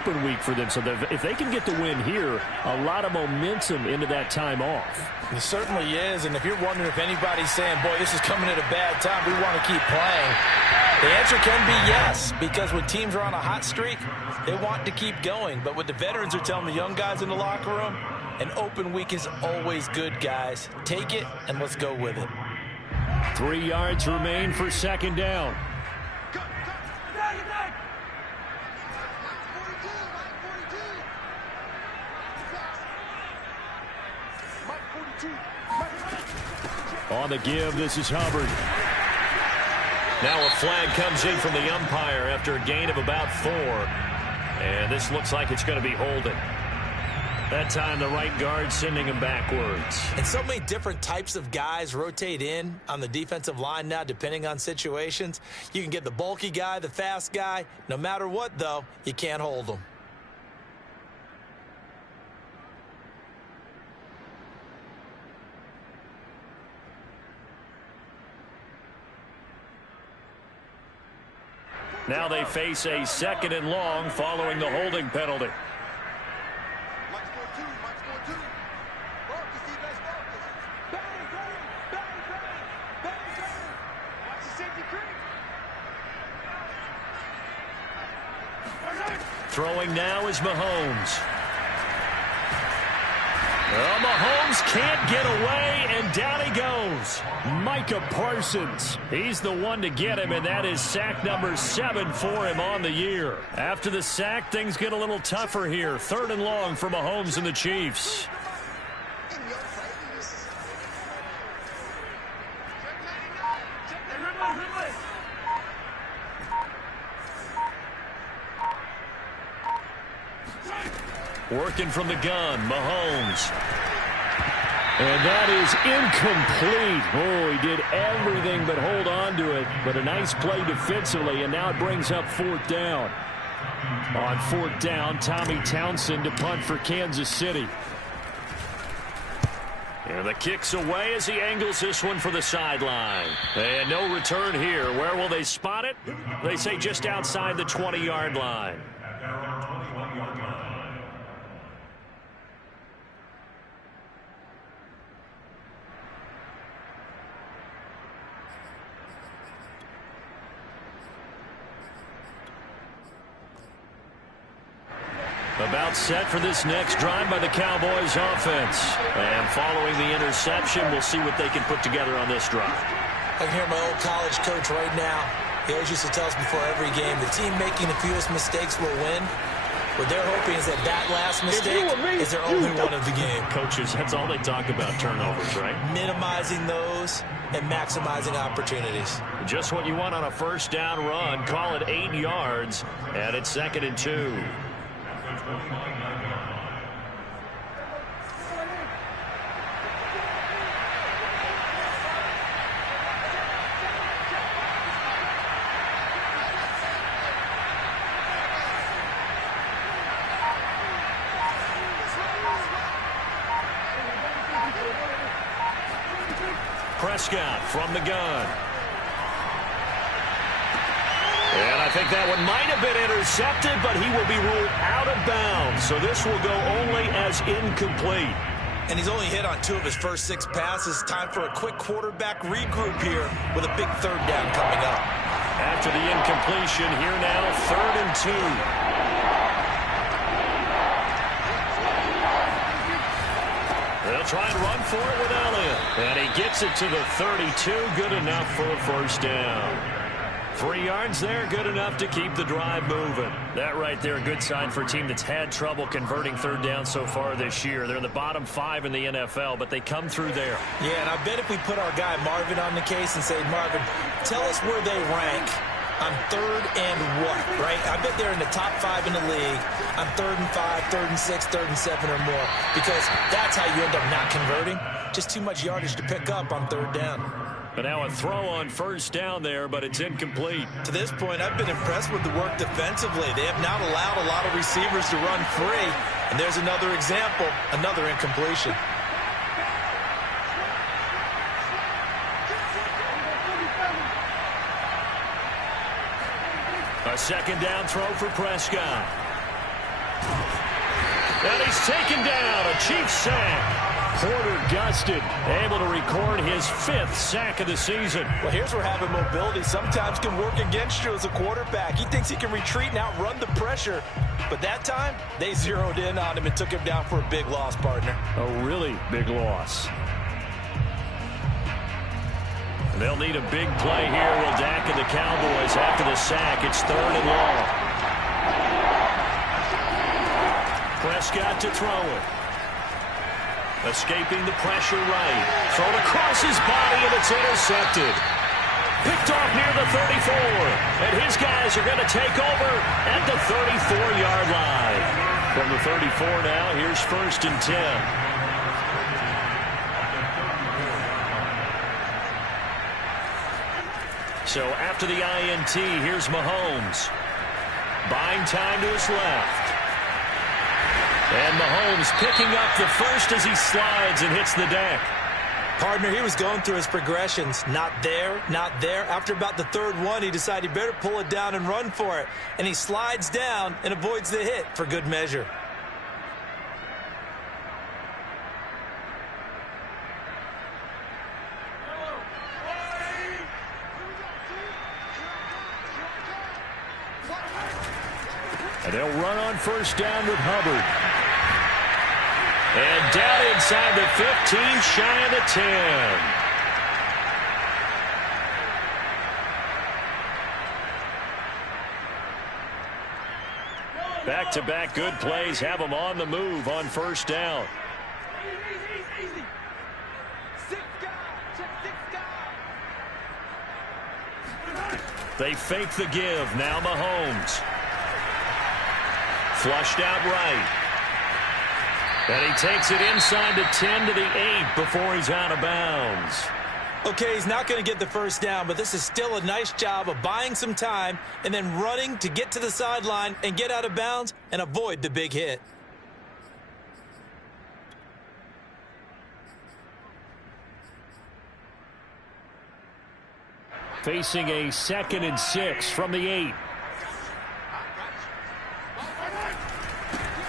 open week for them. So if they can get the win here, a lot of momentum into that time off. It certainly is. And if you're wondering if anybody's saying, boy, this is coming at a bad time, we want to keep playing, the answer can be yes, because when teams are on a hot streak, they want to keep going. But what the veterans are telling the young guys in the locker room, an open week is always good, guys. Take it, and let's go with it. 3 yards remain for second down. On the give, this is Hubbard. Now a flag comes in from the umpire after a gain of about 4. And this looks like it's going to be holding. That time the right guard sending him backwards. And so many different types of guys rotate in on the defensive line now depending on situations. You can get the bulky guy, the fast guy. No matter what, though, you can't hold them. Now they face a 2nd and long following the holding penalty. Throwing now is Mahomes. Well, Mahomes can't get away, and down he goes. Micah Parsons. He's the one to get him, and that is sack number 7 for him on the year. After the sack, things get a little tougher here. 3rd and long for Mahomes and the Chiefs. Working from the gun, Mahomes. And that is incomplete. Oh, he did everything but hold on to it. But a nice play defensively, and now it brings up 4th down. On 4th down, Tommy Townsend to punt for Kansas City. And the kick's away as he angles this one for the sideline. And no return here. Where will they spot it? They say just outside the 20-yard line. About set for this next drive by the Cowboys offense. And following the interception, we'll see what they can put together on this drive. I can hear my old college coach right now. He always used to tell us before every game, the team making the fewest mistakes will win. What they're hoping is that that last mistake is their only one of the game. Coaches, that's all they talk about, turnovers, right? Minimizing those and maximizing opportunities. Just what you want on a 1st down run. Call it 8 yards, and it's 2nd and 2. Prescott from the gun. And I think that one might have been intercepted, but he will be ruled out of bounds. So this will go only as incomplete. And he's only hit on 2 of his first 6 passes. Time for a quick quarterback regroup here with a big 3rd down coming up. After the incompletion, here now 3rd and 2. They'll try and run for it with Elliott. And he gets it to the 32. Good enough for a 1st down. 3 yards there, good enough to keep the drive moving. That right there, a good sign for a team that's had trouble converting 3rd down so far this year. They're in the bottom 5 in the NFL, but they come through there. Yeah, and I bet if we put our guy Marvin on the case and say, Marvin, tell us where they rank on 3rd and what, right? I bet they're in the top 5 in the league on 3rd and 5, 3rd and 6, 3rd and 7 or more, because that's how you end up not converting. Just too much yardage to pick up on 3rd down. But now a throw on 1st down there, but it's incomplete. To this point, I've been impressed with the work defensively. They have not allowed a lot of receivers to run free. And there's another example, another incompletion. A 2nd down throw for Prescott. And he's taken down. A Chiefs sack. Porter gusted, able to record his 5th sack of the season. Well, here's where having mobility sometimes can work against you as a quarterback. He thinks he can retreat and outrun the pressure. But that time, they zeroed in on him and took him down for a big loss, partner. A really big loss. They'll need a big play here with Dak and the Cowboys after the sack. It's 3rd and long. Prescott to throw it. Escaping the pressure right. Thrown across his body, and it's intercepted. Picked off near the 34. And his guys are going to take over at the 34-yard line. From the 34 now, here's 1st and 10. So after the INT, here's Mahomes. Buying time to his left. And Mahomes picking up the first as he slides and hits the deck. Partner, he was going through his progressions. Not there, not there. After about the 3rd one, he decided he better pull it down and run for it. And he slides down and avoids the hit for good measure. And they'll run on 1st down with Hubbard. And down inside the 15, shy of the 10. Back-to-back good plays have them on the move on 1st down. They fake the give. Now Mahomes. Flushed out right. And he takes it inside the 10 to the 8 before he's out of bounds. Okay, he's not going to get the 1st down, but this is still a nice job of buying some time and then running to get to the sideline and get out of bounds and avoid the big hit. Facing a 2nd and 6 from the 8.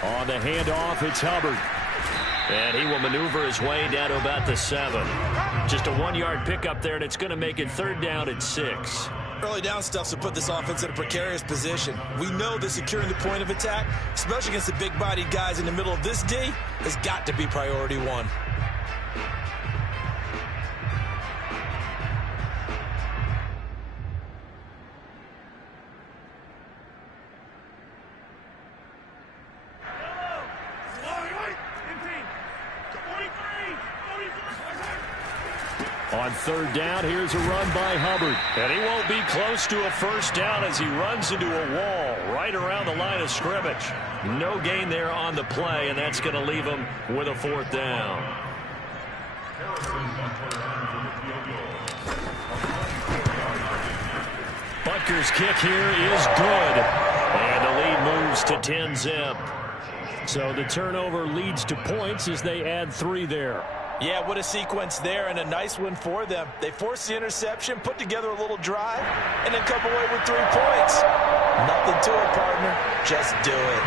On the handoff, it's Hubbard. And he will maneuver his way down to about the 7. Just a 1-yard pickup there, and it's going to make it 3rd down at 6. Early down stuff to put this offense in a precarious position. We know that securing the point of attack, especially against the big-bodied guys in the middle of this D, has got to be priority 1. On 3rd down, here's a run by Hubbard. And he won't be close to a 1st down as he runs into a wall right around the line of scrimmage. No gain there on the play, and that's going to leave him with a 4th down. Butker's kick here is good. And the lead moves to 10-zip. So the turnover leads to points as they add 3 there. Yeah, what a sequence there, and a nice one for them. They forced the interception, put together a little drive, and then come away with 3 points. Nothing to it, partner. Just do it.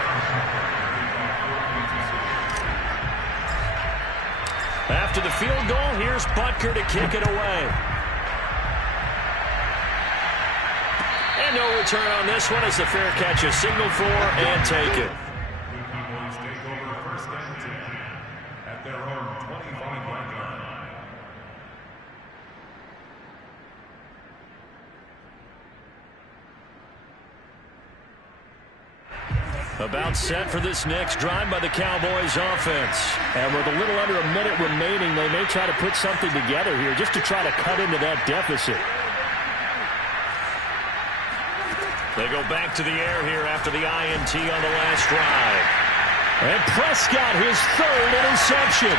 After the field goal, here's Butker to kick it away. And no return on this one as the fair catch is signaled for and taken. About set for this next drive by the Cowboys offense. And with a little under a minute remaining, they may try to put something together here just to try to cut into that deficit. They go back to the air here after the INT on the last drive. And Prescott, his 3rd interception.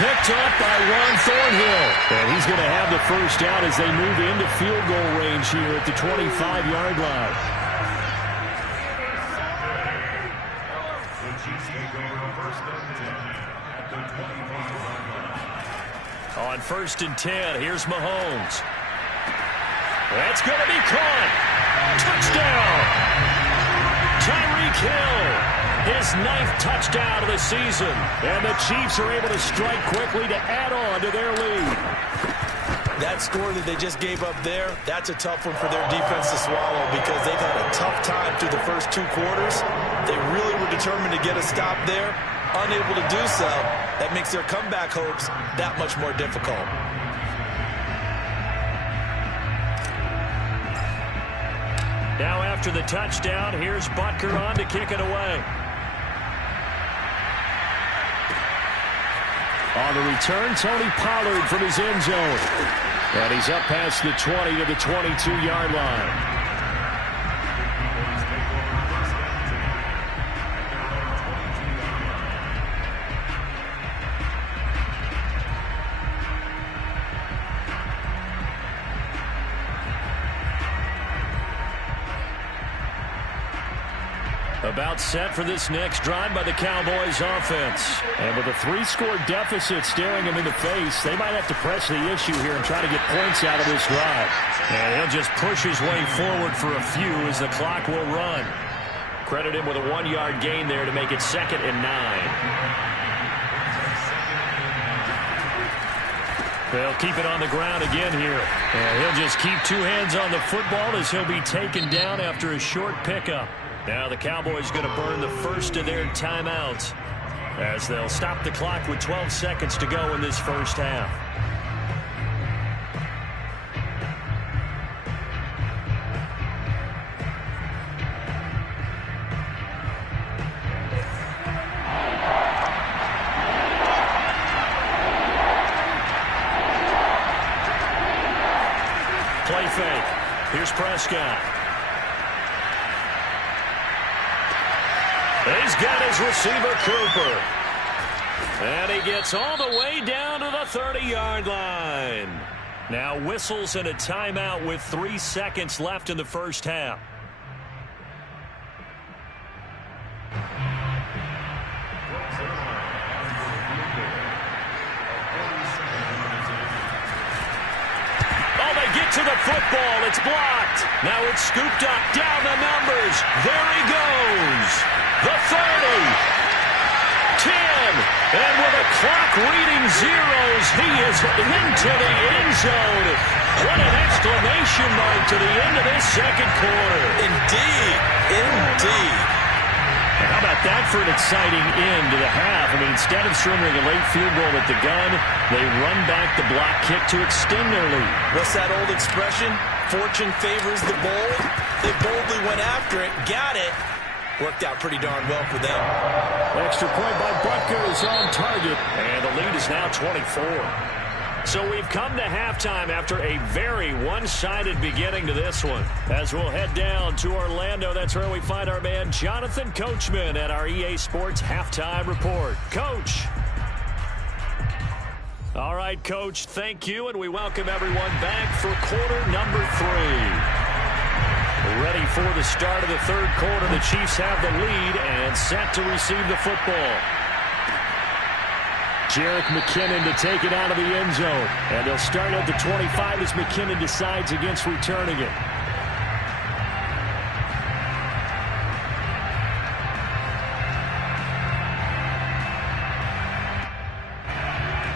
Picked up by Juan Thornhill. And he's going to have the 1st down as they move into field goal range here at the 25-yard line. On 1st and 10, here's Mahomes. That's going to be caught. Touchdown! Tyreek Hill, his 9th touchdown of the season. And the Chiefs are able to strike quickly to add on to their lead. That score that they just gave up there, that's a tough one for their defense to swallow because they've had a tough time through the first 2 quarters. They really were determined to get a stop there. Unable to do so, that makes their comeback hopes that much more difficult. Now after the touchdown, here's Butker on to kick it away. On the return, Tony Pollard from his end zone. And he's up past the 20 to the 22-yard line. About set for this next drive by the Cowboys offense. And with a 3-score deficit staring them in the face, they might have to press the issue here and try to get points out of this drive. And he'll just push his way forward for a few as the clock will run. Credit him with a 1-yard gain there to make it 2nd and 9. They'll keep it on the ground again here. And he'll just keep 2 hands on the football as he'll be taken down after a short pickup. Now the Cowboys going to burn the first of their timeouts as they'll stop the clock with 12 seconds to go in this first half. Play fake. Here's Prescott. He's got his receiver, Cooper. And he gets all the way down to the 30-yard line. Now whistles and a timeout with 3 seconds left in the first half. Oh, they get to the football. It's blocked. Now it's scooped up. Down the numbers. There he goes. The 30, 10, and with a clock reading zeros, he is into the end zone. What an exclamation mark to the end of this second quarter. Indeed, indeed. How about that for an exciting end to the half? I mean, instead of surrendering a late field goal at the gun, they run back the block kick to extend their lead. What's that old expression? Fortune favors the bold. They boldly went after it, got it. Worked out pretty darn well for them. Extra point by Butker is on target. And the lead is now 24. So we've come to halftime after a very one-sided beginning to this one. As we'll head down to Orlando, that's where we find our man Jonathan Coachman at our EA Sports Halftime Report. Coach. All right, Coach, thank you, and we welcome everyone back for quarter number 3. Ready for the start of the third quarter. The Chiefs have the lead and set to receive the football. Jerick McKinnon to take it out of the end zone. And they'll start at the 25 as McKinnon decides against returning it.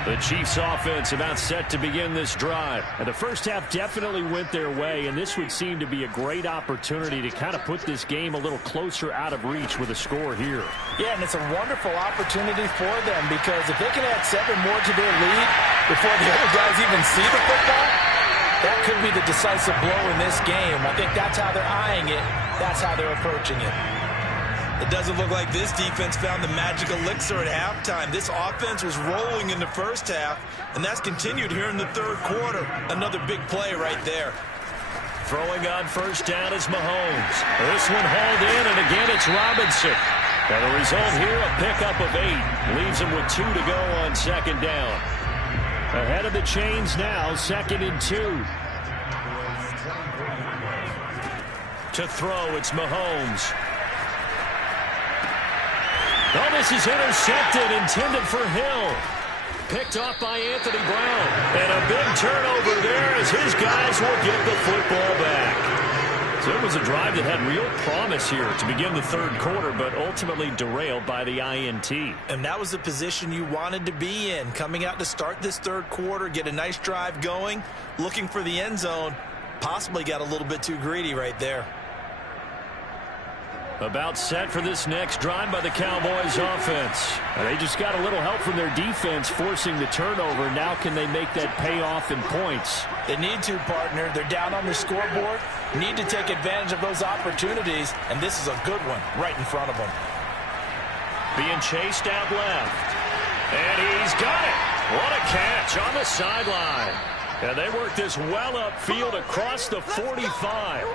The Chiefs offense about set to begin this drive. And the first half definitely went their way, and this would seem to be a great opportunity to kind of put this game a little closer out of reach with a score here. Yeah, and it's a wonderful opportunity for them because if they can add 7 more to their lead before the other guys even see the football, that could be the decisive blow in this game. I think that's how they're eyeing it. That's how they're approaching it. It doesn't look like this defense found the magic elixir at halftime. This offense was rolling in the first half, and that's continued here in the third quarter. Another big play right there. Throwing on first down is Mahomes. This one hauled in, and again it's Robinson. And the result here, a pickup of 8. Leaves him with 2 to go on second down. Ahead of the chains now, 2nd and 2. To throw, it's Mahomes. Oh, this is intercepted, intended for Hill. Picked off by Anthony Brown. And a big turnover there as his guys will get the football back. So it was a drive that had real promise here to begin the third quarter, but ultimately derailed by the INT. And that was the position you wanted to be in, coming out to start this third quarter, get a nice drive going, looking for the end zone. Possibly got a little bit too greedy right there. About set for this next drive by the Cowboys offense. They just got a little help from their defense forcing the turnover. Now can they make that pay off in points? They need to, partner. They're down on the scoreboard. Need to take advantage of those opportunities, and this is a good one right in front of them. Being chased out left. And he's got it. What a catch on the sideline. And they work this well upfield across the 45.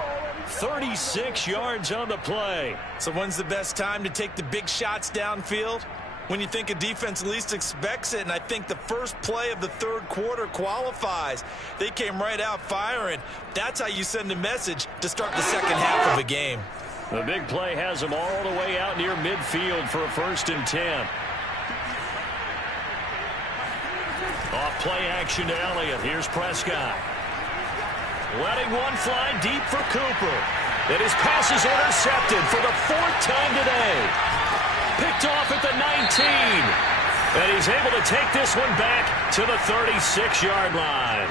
36 yards on the play. So when's the best time to take the big shots downfield? When you think a defense least expects it, and I think the first play of the third quarter qualifies. They came right out firing. That's how you send a message to start the second half of a game. The big play has them all the way out near midfield for a 1st and 10. Off play action to Elliott. Here's Prescott. Letting one fly deep for Cooper. And his pass is intercepted for the 4th time today. Picked off at the 19. And he's able to take this one back to the 36-yard line.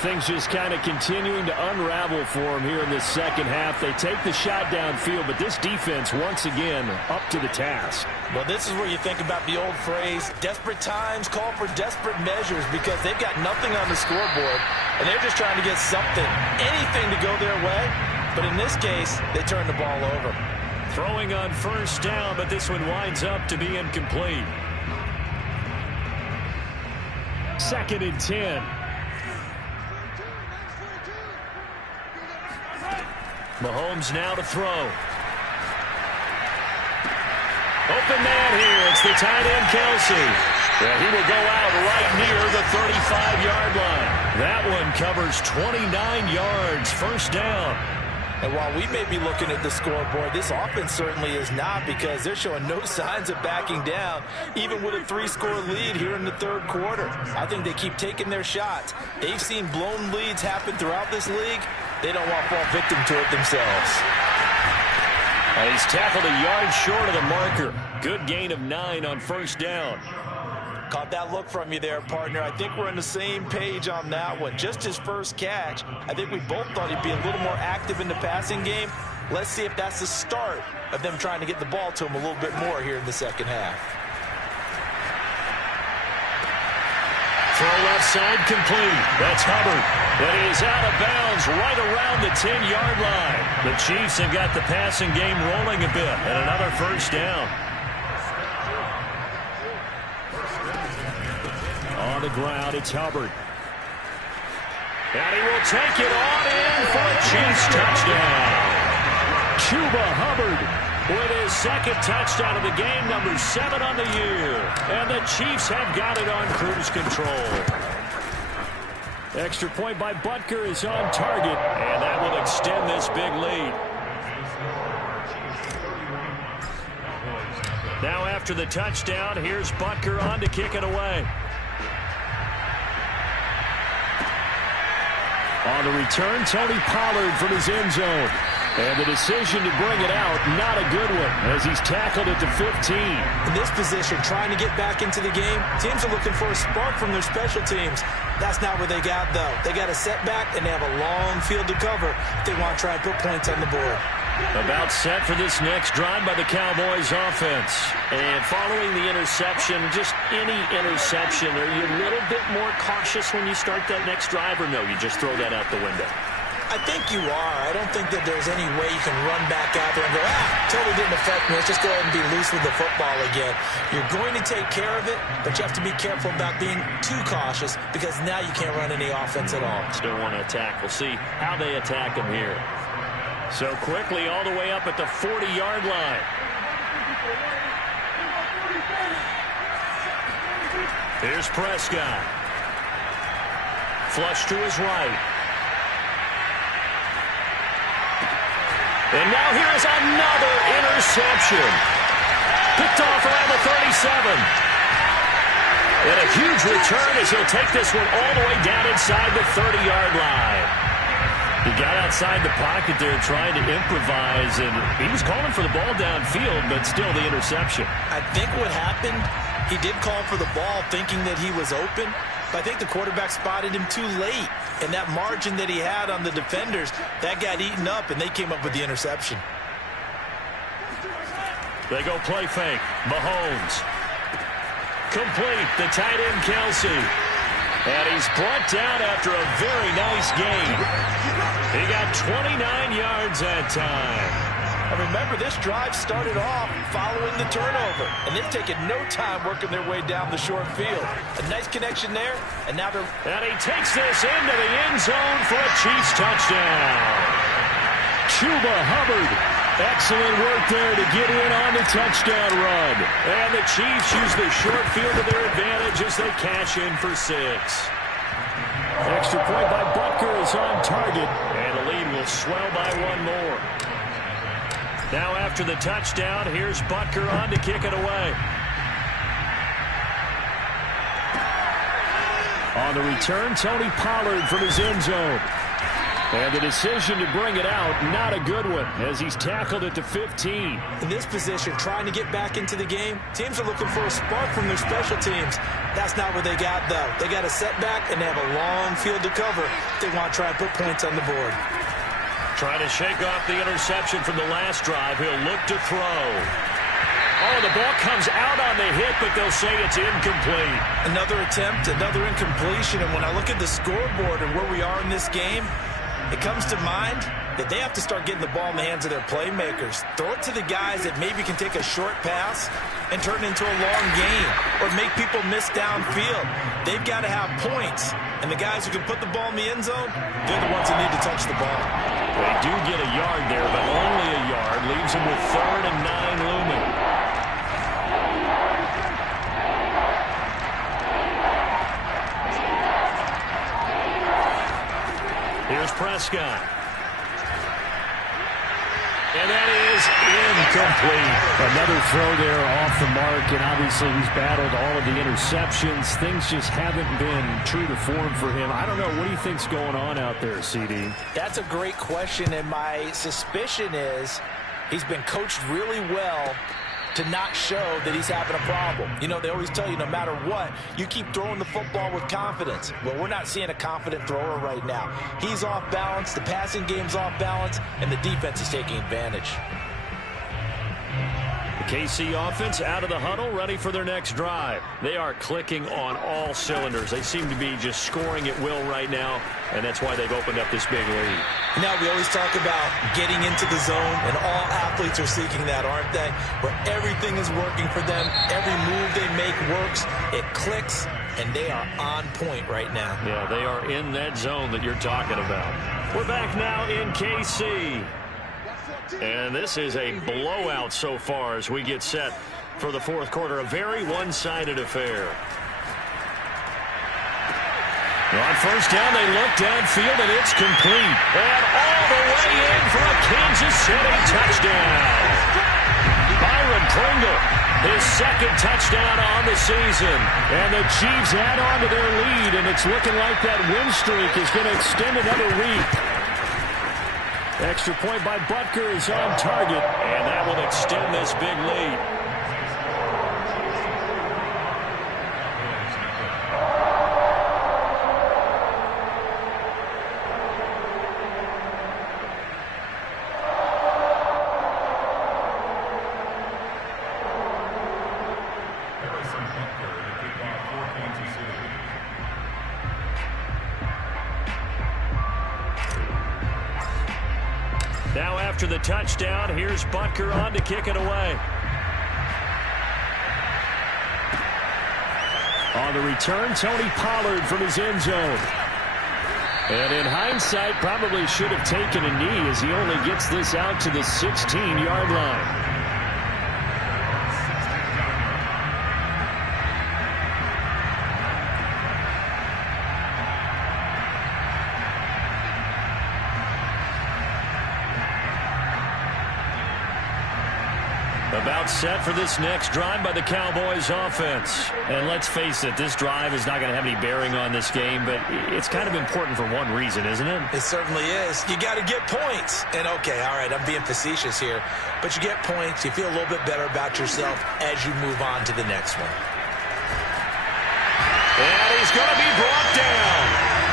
Things just kind of continuing to unravel for him here in this second half. They take the shot downfield, but this defense, once again, up to the task. Well, this is where you think about the old phrase, desperate times call for desperate measures, because they've got nothing on the scoreboard, and they're just trying to get something, anything to go their way. But in this case, they turn the ball over. Throwing on 1st down, but this one winds up to be incomplete. 2nd and 10. Mahomes now to throw. Open man here. It's the tight end, Kelsey. Yeah, he will go out right near the 35-yard line. That one covers 29 yards. 1st down. And while we may be looking at the scoreboard, this offense certainly is not, because they're showing no signs of backing down, even with a 3-score lead here in the third quarter. I think they keep taking their shots. They've seen blown leads happen throughout this league. They don't want to fall victim to it themselves. And he's tackled a yard short of the marker. Good gain of 9 on 1st down. Caught that look from you there, partner. I think we're on the same page on that one. Just his first catch. I think we both thought he'd be a little more active in the passing game. Let's see if that's the start of them trying to get the ball to him a little bit more here in the second half. Throw left side complete. That's Hubbard. And he is out of bounds right around the 10-yard line. The Chiefs have got the passing game rolling a bit. And another 1st down. On the ground, it's Hubbard. And he will take it on in for a Chiefs touchdown. Chuba Hubbard with his 2nd touchdown of the game, number 7 on the year. And the Chiefs have got it on cruise control. Extra point by Butker is on target, and that will extend this big lead. Now after the touchdown, here's Butker on to kick it away. On the return, Tony Pollard from his end zone. And the decision to bring it out, not a good one, as he's tackled at the 15. In this position, trying to get back into the game, teams are looking for a spark from their special teams. That's not what they got, though. They got a setback, and they have a long field to cover if they want to try and put points on the board. About set for this next drive by the Cowboys offense. And following the interception, just any interception, are you a little bit more cautious when you start that next drive, or no, you just throw that out the window? I think you are. I don't think that there's any way you can run back out there and go, totally didn't affect me. Let's just go ahead and be loose with the football again. You're going to take care of it, but you have to be careful about being too cautious, because now you can't run any offense at all. Still want to attack. We'll see how they attack him here. So quickly all the way up at the 40-yard line. Here's Prescott. Flush to his right. And now here is another interception. Picked off around the 37. And a huge return as he'll take this one all the way down inside the 30-yard line. He got outside the pocket there trying to improvise, and he was calling for the ball downfield, but still the interception. I think what happened, he did call for the ball thinking that he was open, but I think the quarterback spotted him too late. And that margin that he had on the defenders, that got eaten up, and they came up with the interception. They go play fake. Mahomes. Complete. The tight end, Kelsey. And he's brought down after a very nice game. He got 29 yards that time. And remember, this drive started off following the turnover, and they've taken no time working their way down the short field. A nice connection there, and now they're... And he takes this into the end zone for a Chiefs touchdown. Chuba Hubbard. Excellent work there to get in on the touchdown run. And the Chiefs use the short field to their advantage as they cash in for 6. Extra point by Butker is on target, and the lead will swell by 1 more. Now after the touchdown, here's Butker on to kick it away. On the return, Tony Pollard from his end zone. And the decision to bring it out, not a good one, as he's tackled at the 15. In this position, trying to get back into the game, teams are looking for a spark from their special teams. That's not what they got, though. They got a setback, and they have a long field to cover if they want to try and put points on the board. Trying to shake off the interception from the last drive. He'll look to throw. Oh, the ball comes out on the hit, but they'll say it's incomplete. Another attempt, another incompletion, and when I look at the scoreboard and where we are in this game, it comes to mind that they have to start getting the ball in the hands of their playmakers. Throw it to the guys that maybe can take a short pass and turn it into a long game or make people miss downfield. They've got to have points. And the guys who can put the ball in the end zone, they're the ones that need to touch the ball. They do get a yard there, but only a yard. Leaves them with 3rd and 9 looming. Here's Prescott. And that is incomplete. Another throw there off the mark, and obviously he's battled all of the interceptions. Things just haven't been true to form for him. I don't know. What do you think's going on out there, CD? That's a great question, and my suspicion is he's been coached really well to not show that he's having a problem. You know, they always tell you no matter what, you keep throwing the football with confidence. Well, we're not seeing a confident thrower right now. He's off balance, the passing game's off balance, and the defense is taking advantage. The KC offense out of the huddle, ready for their next drive. They are clicking on all cylinders. They seem to be just scoring at will right now, and that's why they've opened up this big lead. Now, we always talk about getting into the zone, and all athletes are seeking that, aren't they? Where everything is working for them, every move they make works, it clicks, and they are on point right now. Yeah, they are in that zone that you're talking about. We're back now in KC. And this is a blowout so far as we get set for the 4th quarter. A very one-sided affair. On 1st down, they look downfield, and it's complete. And all the way in for a Kansas City touchdown. Byron Pringle, his 2nd touchdown on the season. And the Chiefs add on to their lead, and it's looking like that win streak is going to extend another week. Extra point by Butker is on target, and that will extend this big lead. Now after the touchdown, here's Butker on to kick it away. On the return, Tony Pollard from his end zone. And in hindsight, probably should have taken a knee as he only gets this out to the 16-yard line. About About set for this next drive by the Cowboys offense. And let's face it, this drive is not going to have any bearing on this game, but it's kind of important for one reason, isn't it? It certainly is. You got to get points. And, okay, all right, I'm being facetious here, but you get points, you feel a little bit better about yourself as you move on to the next one. And he's going to be brought down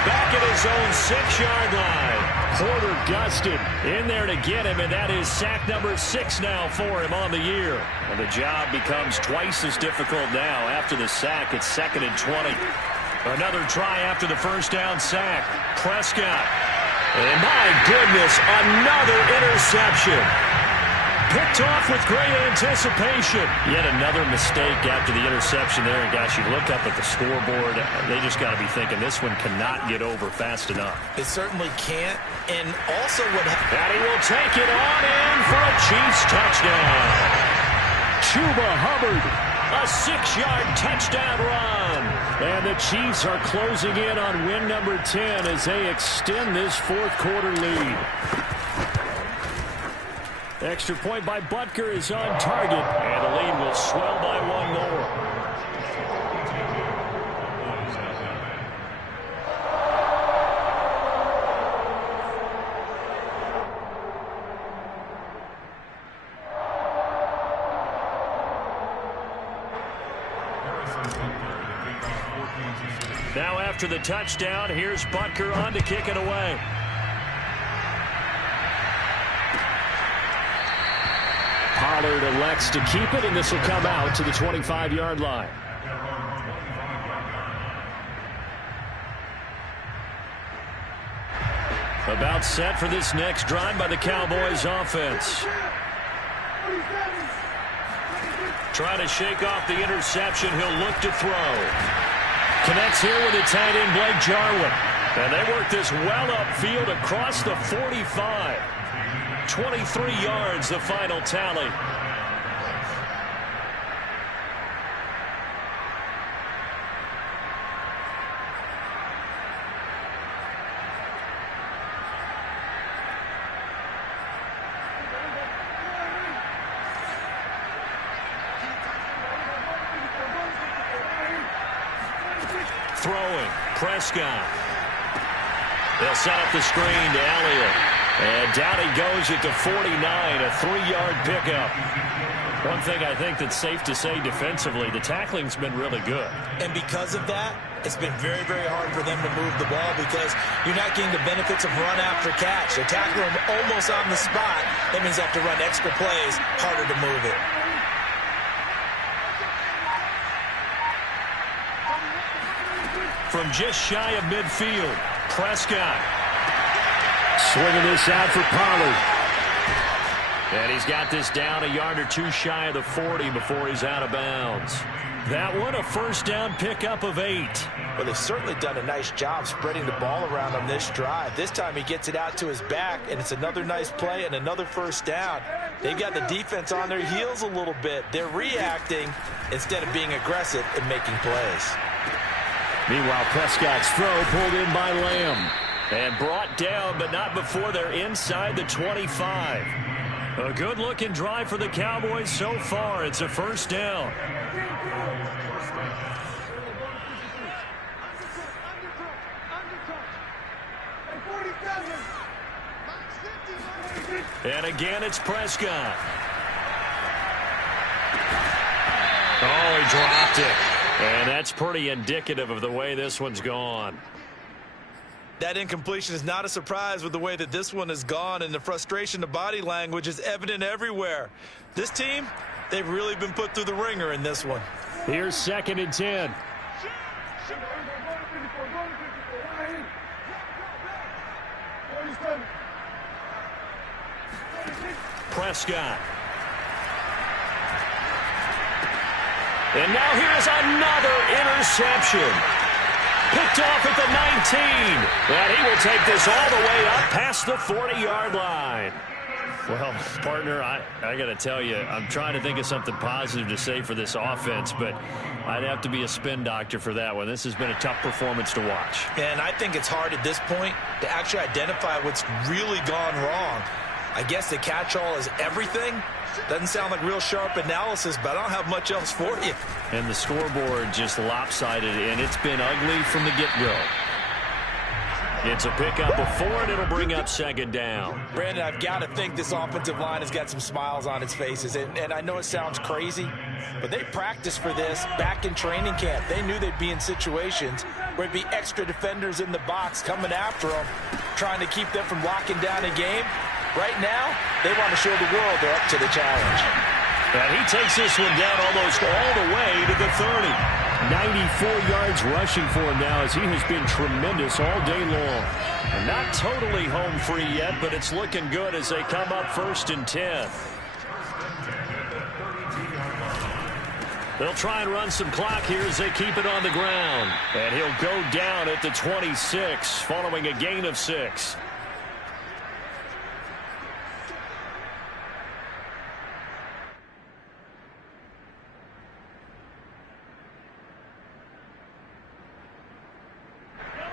back at his own 6-yard line. Porter gusted in there to get him, and that is sack number 6 now for him on the year. And the job becomes twice as difficult now. After the sack, it's 2nd and 20. Another try after the first down sack. Prescott. And my goodness, another interception. Picked off with great anticipation. Yet another mistake after the interception there. And, gosh, you look up at the scoreboard. They just got to be thinking this one cannot get over fast enough. It certainly can't. And also what happened. And he will take it on in for a Chiefs touchdown. Chuba Hubbard. A 6-yard touchdown run. And the Chiefs are closing in on win number 10 as they extend this fourth-quarter lead. Extra point by Butker is on target, and the lead will swell by one more. Now after the touchdown, here's Butker on to kick it away. Pollard elects to keep it, and this will come out to the 25-yard line. About set for this next drive by the Cowboys offense. Trying to shake off the interception. He'll look to throw. Connects here with the tight end Blake Jarwin. And they work this well upfield across the 45. 23 yards, the final tally. Throwing, Prescott. They'll set up the screen to Elliott. And down he goes at the 49, a 3-yard pickup. One thing I think that's safe to say defensively, the tackling's been really good. And because of that, it's been very, very hard for them to move the ball because you're not getting the benefits of run after catch. They tackle them almost on the spot. That means they have to run extra plays, harder to move it. From just shy of midfield, Prescott. Swinging this out for Pollard. And he's got this down a yard or two shy of the 40 before he's out of bounds. That one, a first down pickup of 8. Well, they've certainly done a nice job spreading the ball around on this drive. This time he gets it out to his back, and it's another nice play and another first down. They've got the defense on their heels a little bit. They're reacting instead of being aggressive and making plays. Meanwhile, Prescott's throw pulled in by Lamb. And brought down, but not before they're inside the 25. A good-looking drive for the Cowboys so far. It's a first down. And again, it's Prescott. Oh, he dropped it. And that's pretty indicative of the way this one's gone. That incompletion is not a surprise with the way that this one has gone, and the frustration, the body language is evident everywhere. This team, they've really been put through the ringer in this one. Here's 2nd and 10. Prescott. And now here's another interception. Picked off at the 19. And he will take this all the way up past the 40-yard line. Well, partner, I got to tell you, I'm trying to think of something positive to say for this offense, but I'd have to be a spin doctor for that one. This has been a tough performance to watch. And I think it's hard at this point to actually identify what's really gone wrong. I guess the catch-all is everything, Doesn't sound like real sharp analysis, but I don't have much else for you. And the scoreboard just lopsided, and it's been ugly from the get-go. It's a pickup of 4, and it'll bring up second down. Brandon, I've got to think this offensive line has got some smiles on its faces. And I know it sounds crazy, but they practiced for this back in training camp. They knew they'd be in situations where it'd be extra defenders in the box coming after them, trying to keep them from locking down a game. Right now, they want to show the world they're up to the challenge. And he takes this one down almost all the way to the 30. 94 yards rushing for him now as he has been tremendous all day long. And not totally home free yet, but it's looking good as they come up 1st and 10. They'll try and run some clock here as they keep it on the ground. And he'll go down at the 26 following a gain of 6.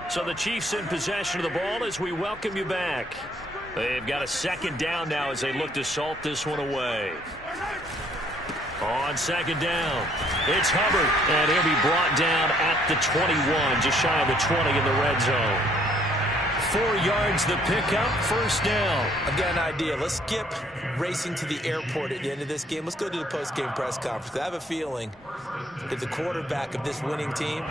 So the Chiefs in possession of the ball as we welcome you back. They've got a second down now as they look to salt this one away. On second down, it's Hubbard, and he'll be brought down at the 21, just shy of the 20 in the red zone. 4 yards the pickup, 1st down. I've got an idea. Let's skip racing to the airport at the end of this game. Let's go to the post-game press conference. I have a feeling that the quarterback of this winning team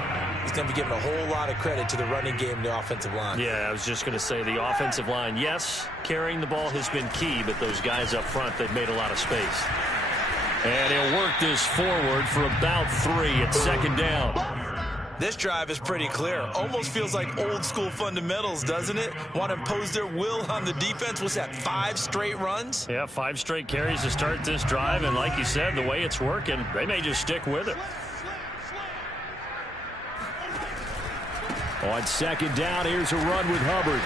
is going to be given a whole lot of credit to the running game and the offensive line. Yeah, I was just going to say the offensive line, yes, carrying the ball has been key, but those guys up front, they've made a lot of space. And he'll work this forward for about 3 at second down. This drive is pretty clear. Almost feels like old school fundamentals, doesn't it? Want to impose their will on the defense. What's that, 5 straight runs? Yeah, 5 straight carries to start this drive. And like you said, the way it's working, they may just stick with it. On second down, here's a run with Hubbard.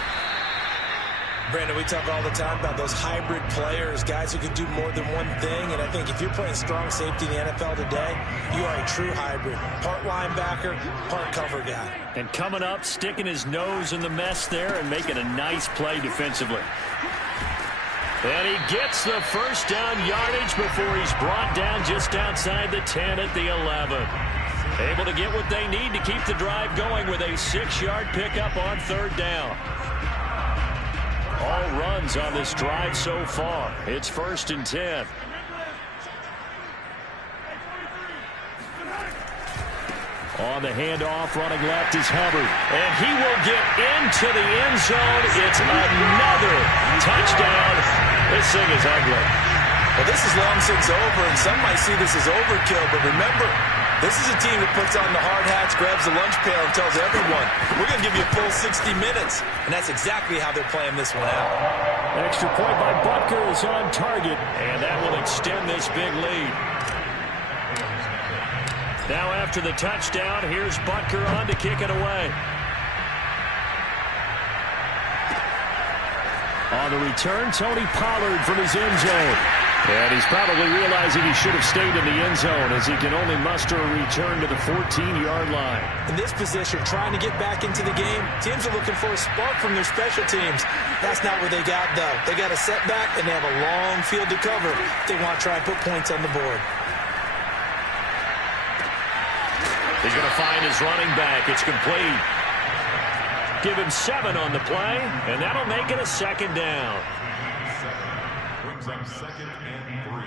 Brandon, we talk all the time about those hybrid players, guys who can do more than one thing. And I think if you're playing strong safety in the NFL today, you are a true hybrid. Part linebacker, part cover guy. And coming up, sticking his nose in the mess there and making a nice play defensively. And he gets the 1st down yardage before he's brought down just outside the 10 at the 11. Able to get what they need to keep the drive going with a 6-yard pickup on 3rd down. All runs on this drive so far. It's 1st and 10. On the handoff, running left is Hubbard. And he will get into the end zone. It's another touchdown. This thing is ugly. Well, this is long since over, and some might see this as overkill. But remember, this is a team that puts on the hard hats, grabs the lunch pail, and tells everyone, we're going to give you a full 60 minutes. And that's exactly how they're playing this one out. Extra point by Butker is on target, and that will extend this big lead. Now after the touchdown, here's Butker on to kick it away. On the return, Tony Pollard from his end zone. And he's probably realizing he should have stayed in the end zone as he can only muster a return to the 14-yard line. In this position, trying to get back into the game, teams are looking for a spark from their special teams. That's not what they got, though. They got a setback, and they have a long field to cover. They want to try and put points on the board. He's going to find his running back. It's complete. Give him 7 on the play, and that'll make it a 2nd down. Brings up 2nd and 3.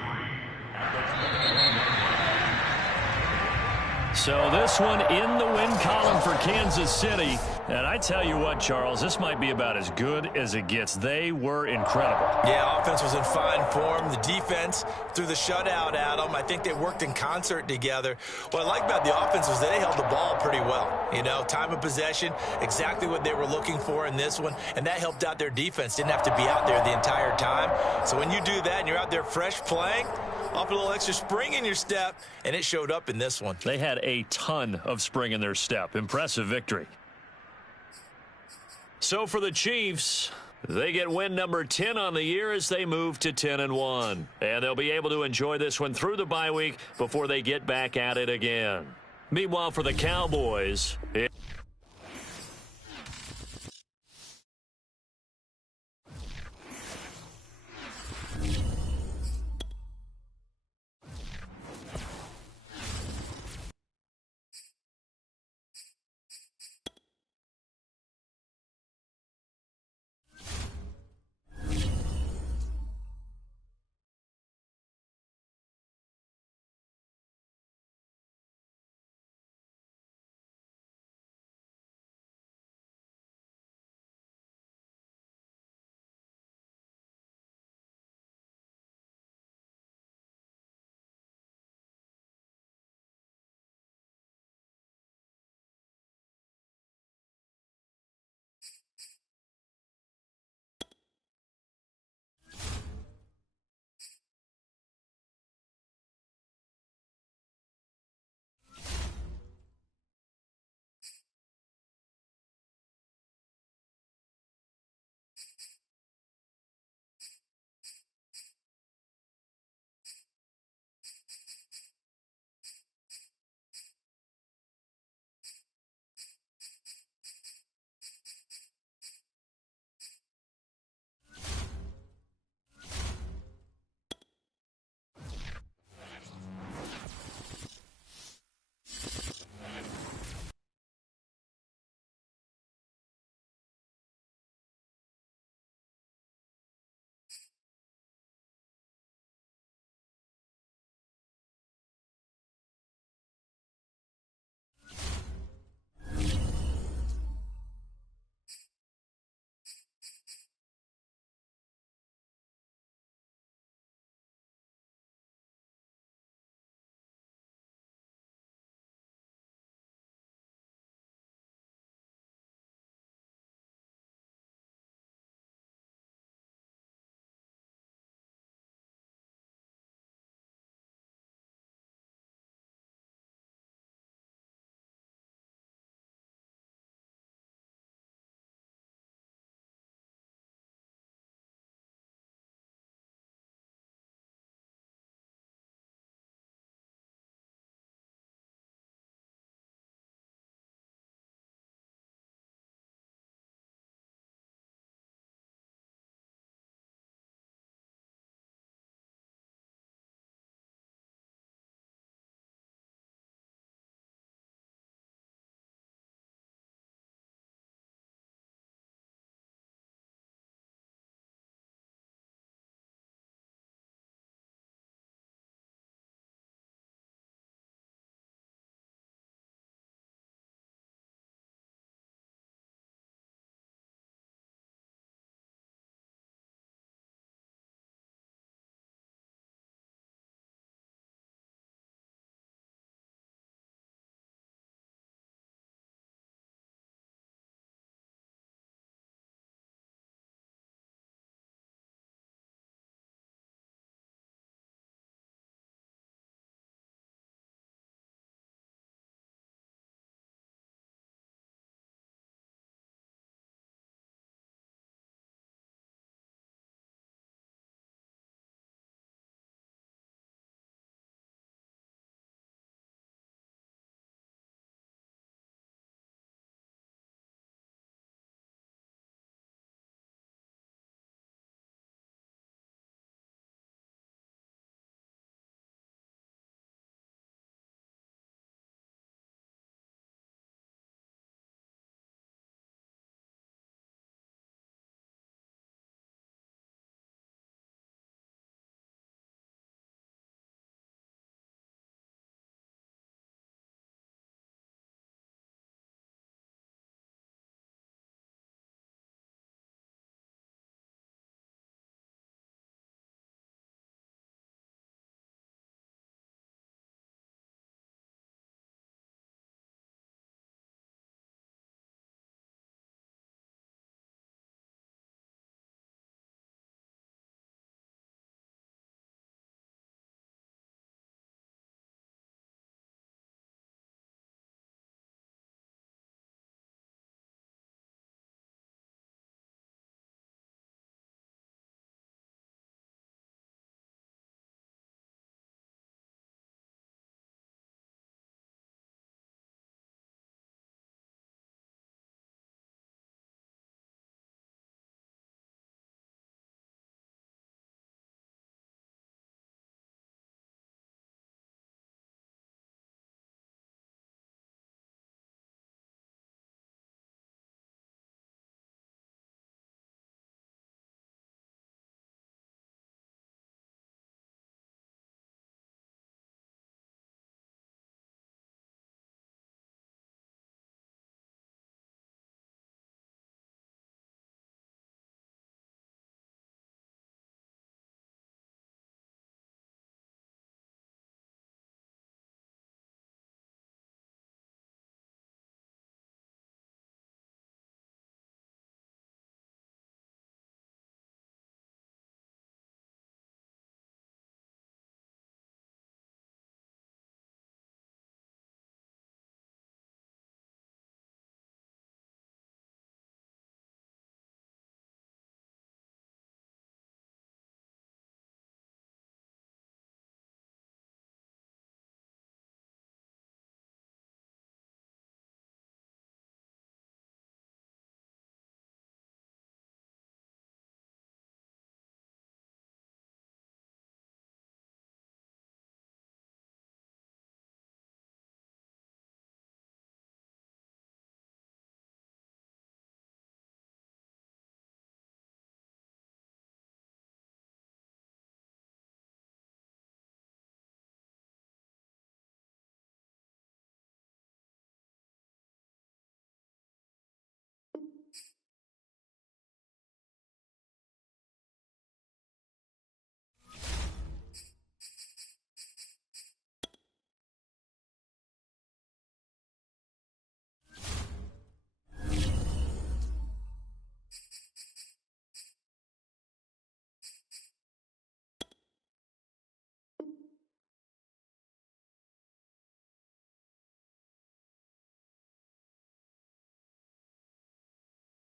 So this one in the win column for Kansas City. And I tell you what, Charles, this might be about as good as it gets. They were incredible. Yeah, offense was in fine form. The defense threw the shutout at them. I think they worked in concert together. What I like about the offense was that they held the ball pretty well. You know, time of possession, exactly what they were looking for in this one. And that helped out their defense. Didn't have to be out there the entire time. So when you do that and you're out there fresh playing, off a little extra spring in your step, and it showed up in this one. They had a ton of spring in their step. Impressive victory. So for the Chiefs, they get win number 10 on the year as they move to 10-1. And they'll be able to enjoy this one through the bye week before they get back at it again. Meanwhile, for the Cowboys,